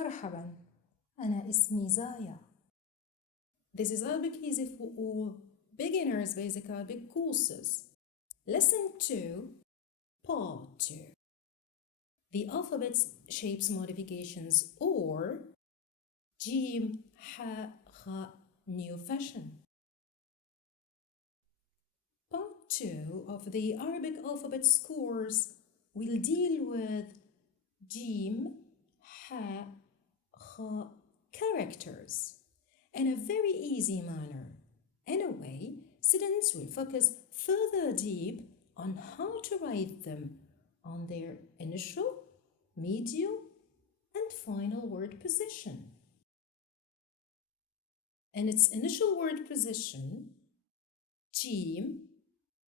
مرحبا، أنا اسمي زايا. This is Arabic Easy for All Beginners Basic Arabic Courses. Lesson 2, Part 2. The alphabet's shapes modifications or Jim, Ha, Kha, new fashion. Part 2 of the Arabic alphabet course will deal with Jim, Ha, Kha characters in a very easy manner. In a way, students will focus further deep on how to write them on their initial, medial, and final word position. In its initial word position, Jim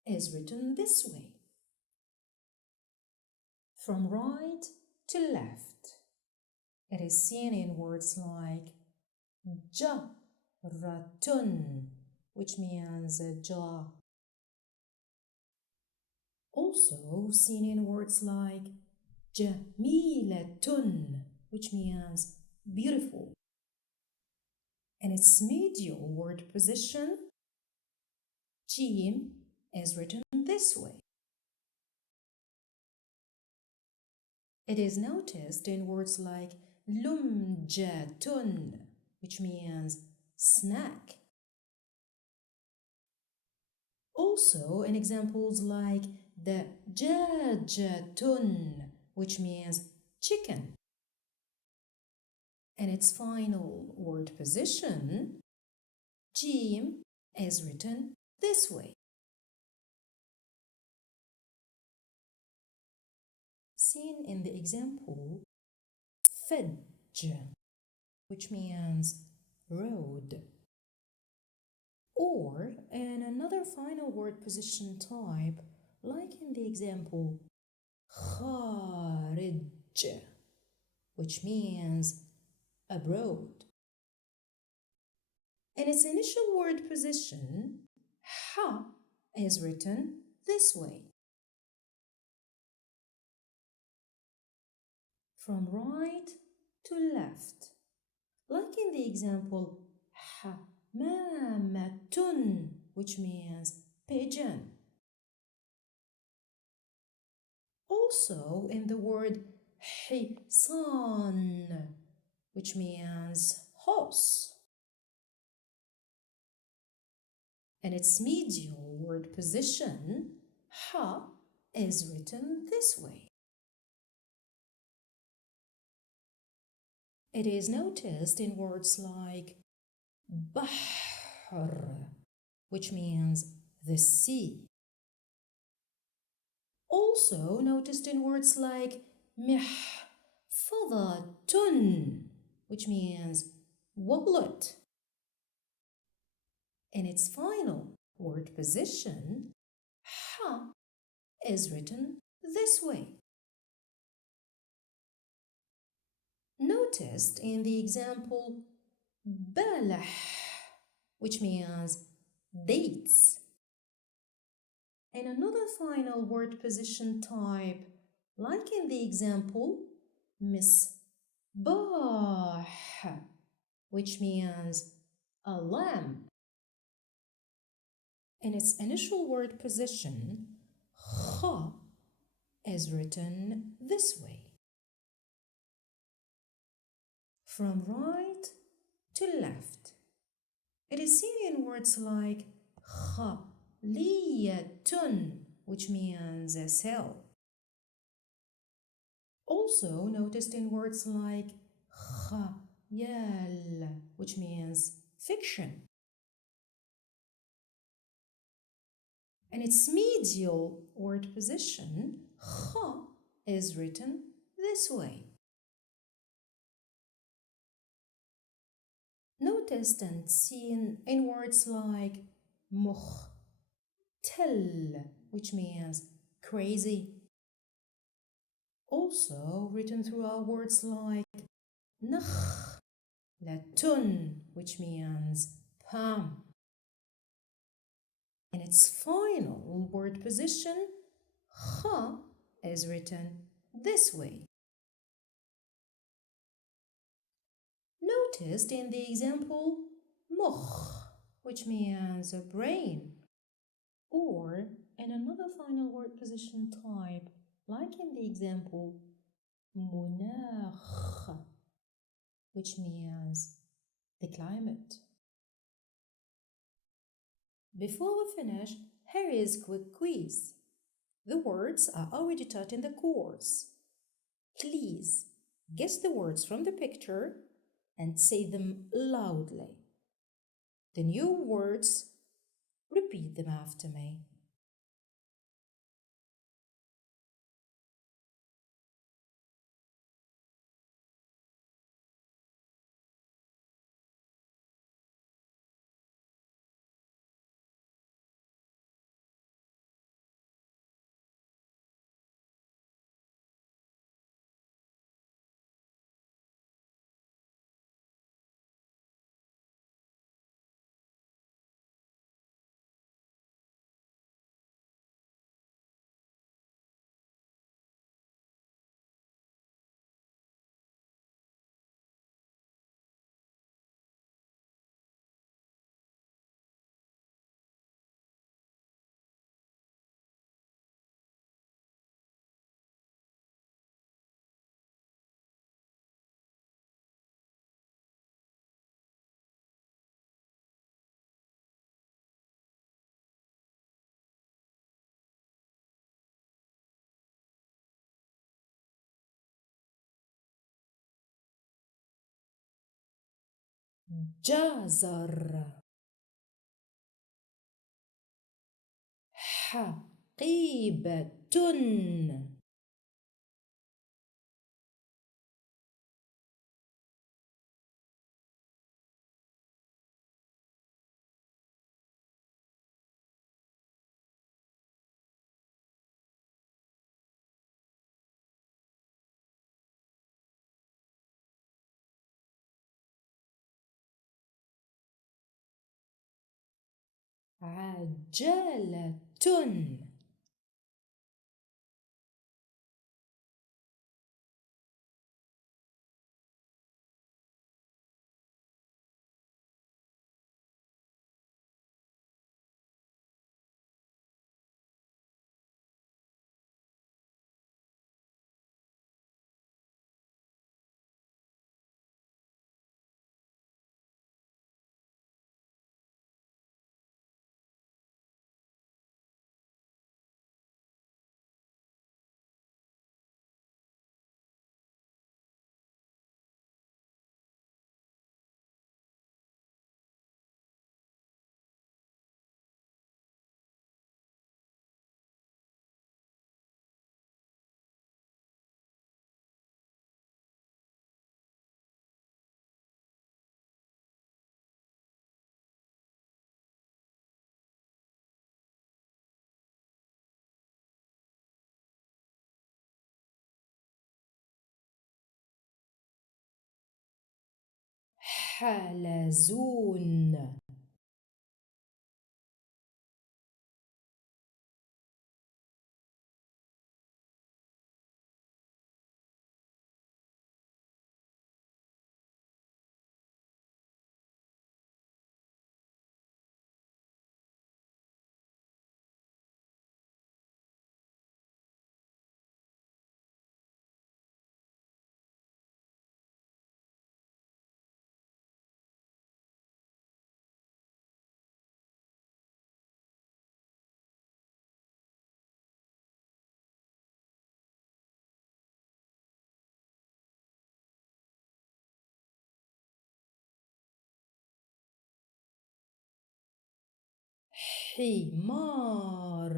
is written this way. From right to left, it is seen in words like Jaratun, which means jaw. Also seen in words like Jamilatun, which means beautiful. In its medial word position, Jim is written this way. It is noticed in words like Lumjatun, which means snack. Also in examples like the Jajatun, which means chicken. In its final word position, Jim is written this way. Seen in the example Fajj, which means road. Or in another final word position type, like in the example Kharij, which means abroad. In its initial word position, Ha is written this way. From right to left, like in the example Hamamatun, which means pigeon. Also in the word Hisan, which means horse. In its medial word position, Ha is written this way. It is noticed in words like Bahr, which means the sea. Also noticed in words like Mihfadatun, which means wallet. In its final word position, Ha is written this way. Noticed in the example Balah, which means dates. In another final word position type, like in the example Misbah, which means a lamp. In its initial word position, Kha is written this way. From right to left, it is seen in words like Khaliyatun, which means a cell. Also noticed in words like Khayal, which means fiction. In its medial word position, Kha is written this way. Noticed and seen in words like Mukhtal, which means crazy. Also written throughout words like Nakhlatun, which means palm. In its final word position, Kha is written this way. noticed in the example مخ, which means a brain, or in another final word position type, like in the example مناخ, which means the climate. Before we finish, here is a quick quiz. The words are already taught in the course. Please guess the words from the picture and say them loudly. The new words, repeat them after me. جزر، حقيبة، عجلة. حلزون. حمار.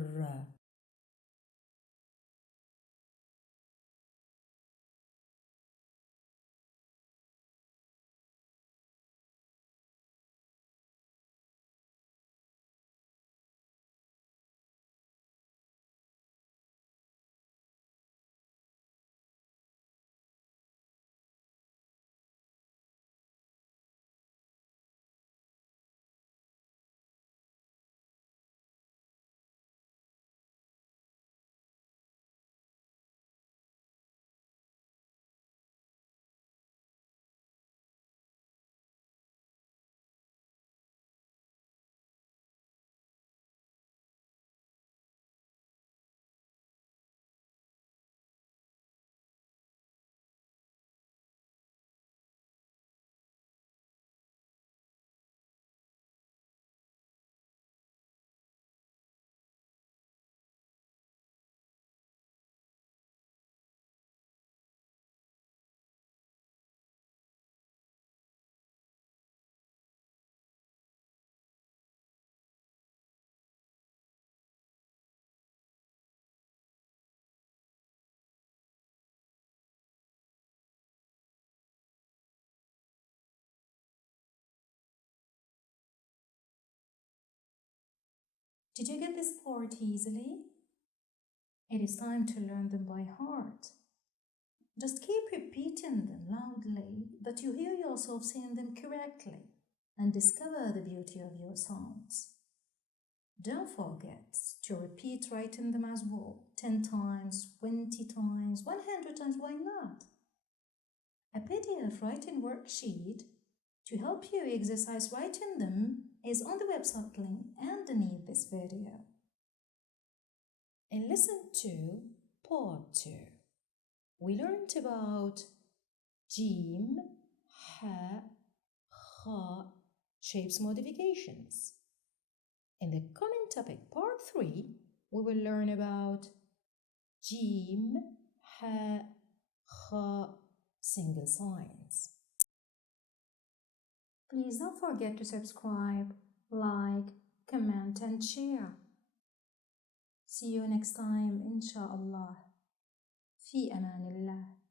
Did you get this part easily? It is time to learn them by heart. Just keep repeating them loudly that you hear yourself saying them correctly and discover the beauty of your sounds. Don't forget to repeat writing them as well, 10 times, 20 times, 100 times, why not? A PDF writing worksheet to help you exercise writing them is on the website link underneath this video. And listen to part 2. We learned about jim, ha, kha shapes modifications. In the coming topic, part 3, we will learn about jim, ha, kha single signs. Please don't forget to subscribe, like, comment and share. See you next time, inshallah. في أمان الله.